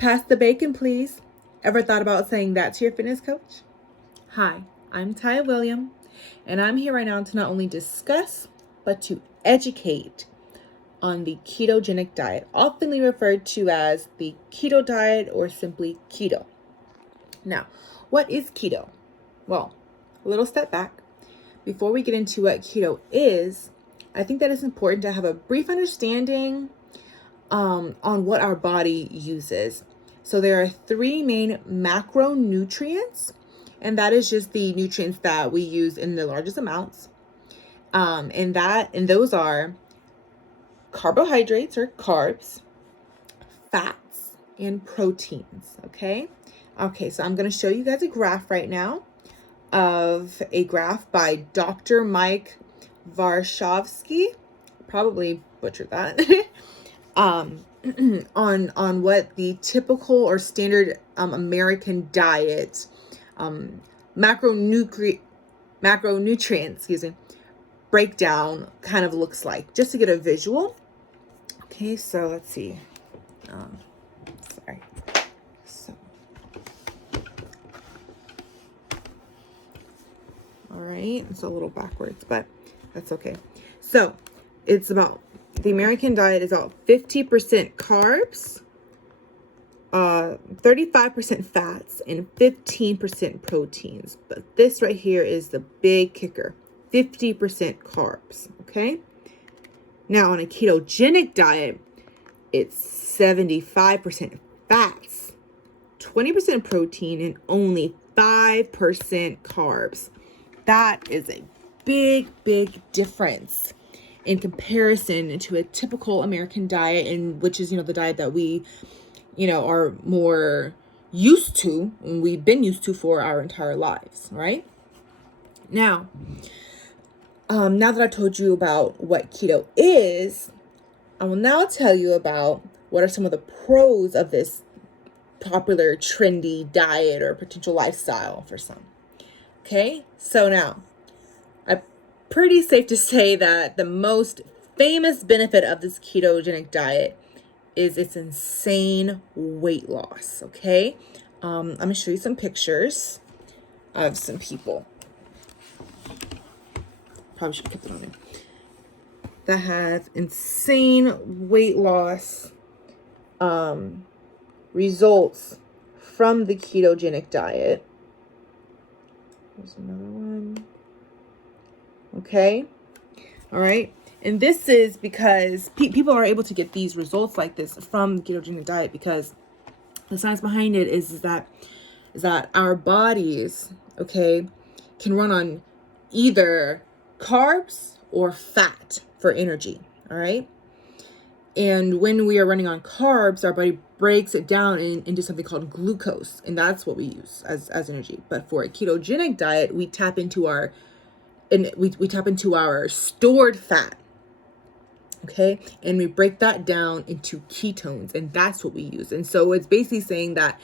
Pass the bacon, please. Ever thought about saying that to your fitness coach? Hi, I'm Ty William, and I'm here right now to not only discuss, but to educate on the ketogenic diet, often referred to as the keto diet or simply keto. Now, what is keto? Well, a little step back. Before we get into what keto is, I think that it's important to have a brief understanding on what our body uses. So there are three main macronutrients, and that is just the nutrients that we use in the largest amounts. And those are carbohydrates or carbs, fats, and proteins. Okay, so I'm going to show you guys a graph right now of a graph by Dr. Mike Varshavsky. Probably butchered that. On what the typical or standard American diet macronutrient breakdown kind of looks like, just to get a visual. Okay, so let's see. All right, it's a little backwards, but that's okay. So it's about, the American diet is about 50% carbs, 35% fats, and 15% proteins. But this right here is the big kicker, 50% carbs, okay? Now on a ketogenic diet, it's 75% fats, 20% protein, and only 5% carbs. That is a big difference in comparison to a typical American diet, and which is, the diet that we, are more used to, and we've been used to for our entire lives, right? Now that I've told you about what keto is, I will now tell you about what are some of the pros of this popular trendy diet or potential lifestyle for some. Okay, so now, pretty safe to say that the most famous benefit of this ketogenic diet is its insane weight loss, okay? I'm going to show you some pictures of some people. Probably should have kept it on there. That have insane weight loss results from the ketogenic diet. There's another one. Okay. All right. And this is because people are able to get these results like this from the ketogenic diet because the science behind it is that our bodies, okay, can run on either carbs or fat for energy. All right. And when we are running on carbs, our body breaks it down into something called glucose, and that's what we use as energy. But for a ketogenic diet, we tap into our stored fat, okay? And we break that down into ketones, and that's what we use. And so it's basically saying that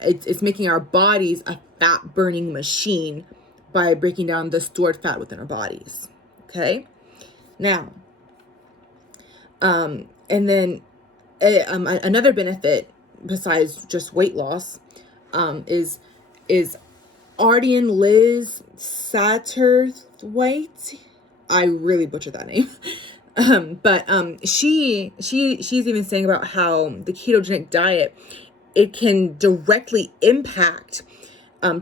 it's making our bodies a fat burning machine by breaking down the stored fat within our bodies, okay? Now, and then another benefit besides just weight loss is Arden Liz Satterthwaite. I really butchered that name. But she's even saying about how the ketogenic diet, it can directly impact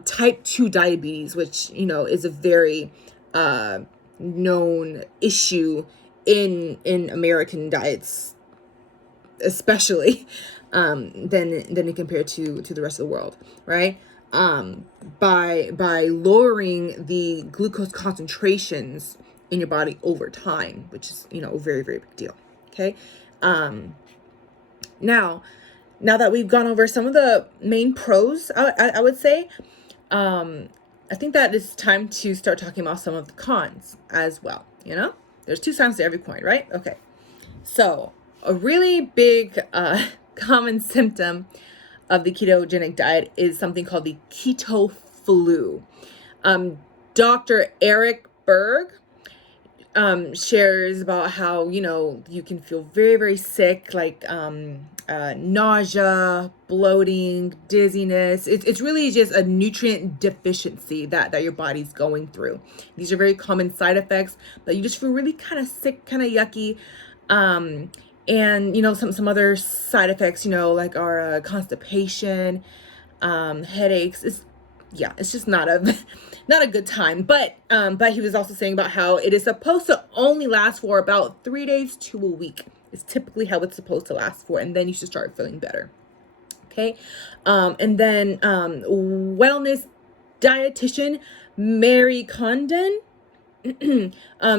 type 2 diabetes, which, is a very known issue in American diets, especially than compared to the rest of the world, right? By lowering the glucose concentrations in your body over time, which is, a very, very big deal. Okay. Now that we've gone over some of the main pros, I would say, I think that it's time to start talking about some of the cons as well. There's two sides to every coin, right? Okay. So a really big, common symptom of the ketogenic diet is something called the keto flu. Dr. Eric Berg shares about how, you can feel very, very sick, like nausea, bloating, dizziness. It's really just a nutrient deficiency that your body's going through. These are very common side effects, but you just feel really kind of sick, kind of yucky. And you know, some other side effects, you know, like our constipation, headaches. It's just not a not a good time. But he was also saying about how it is supposed to only last for about 3 days to a week. Is typically how it's supposed to last for, and then you should start feeling better. Okay. And then wellness dietitian Mary Condon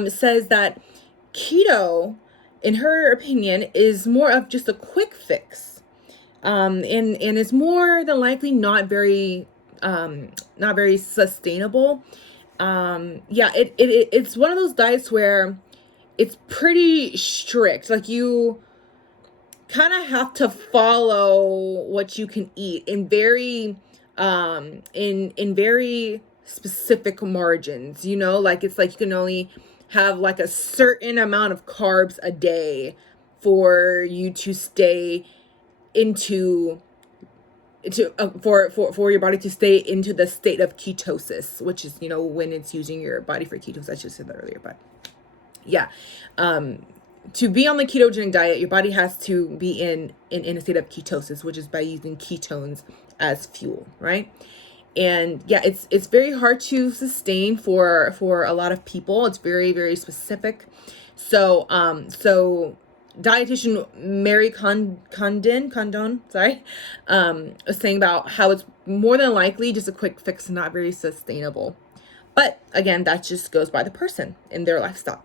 says that keto, in her opinion, is more of just a quick fix, and is more than likely not very sustainable. It's one of those diets where it's pretty strict. Like, you kind of have to follow what you can eat in very in very specific margins, you know, like it's like you can only have like a certain amount of carbs a day for you to stay into for your body to stay into the state of ketosis, which is, you know, when it's using your body for ketosis. I should have said that earlier, but yeah. To be on the ketogenic diet, your body has to be in a state of ketosis, which is by using ketones as fuel, right? And yeah, it's very hard to sustain for a lot of people. It's very, very specific. So dietitian Mary Condon, sorry, was saying about how it's more than likely just a quick fix and not very sustainable. But again, that just goes by the person and their lifestyle.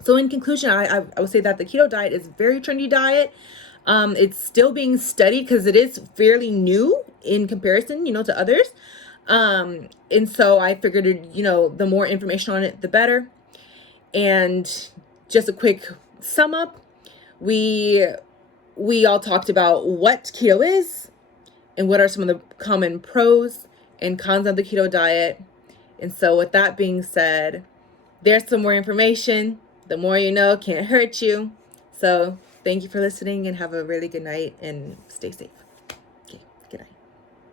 So in conclusion, I would say that the keto diet is a very trendy diet. It's still being studied because it is fairly new in comparison, you know, to others. And so I figured, you know, the more information on it, the better. And just a quick sum up, we all talked about what keto is and what are some of the common pros and cons of the keto diet. And so with that being said, there's some more information. The more you know can't hurt you. So thank you for listening and have a really good night and stay safe.